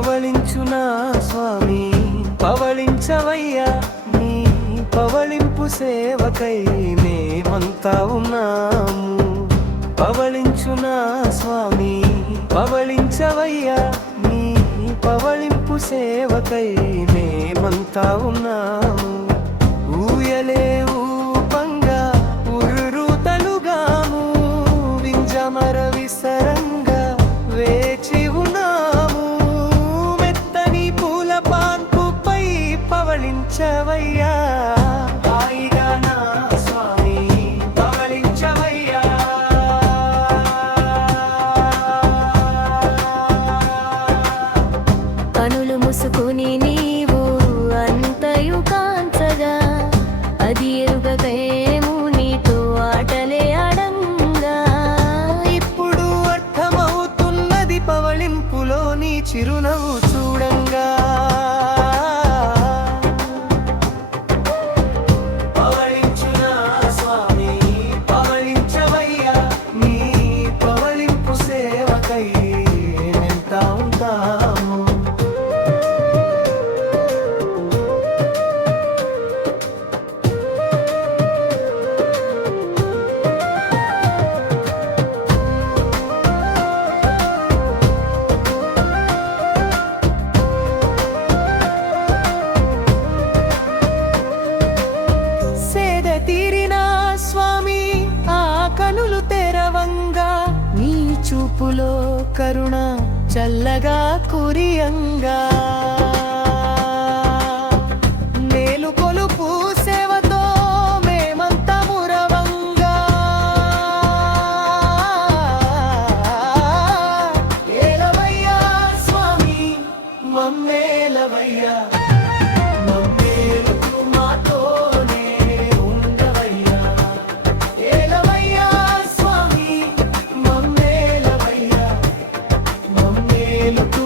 పవళించునా స్వామి? పవళించవయ్యా నీ పవళింపు సేవకై మేమంతా ఉన్నాము. పవళించునా స్వామి? పవళించవయ్యా నీ పవళింపు సేవకై మేమంతా ఉన్నాము. ఊయలే అర్థమవుతున్నది పవళింపులోని చిరునవ్వు చూడంగా. చూపులో కరుణ చల్లగా కురియంగా. You.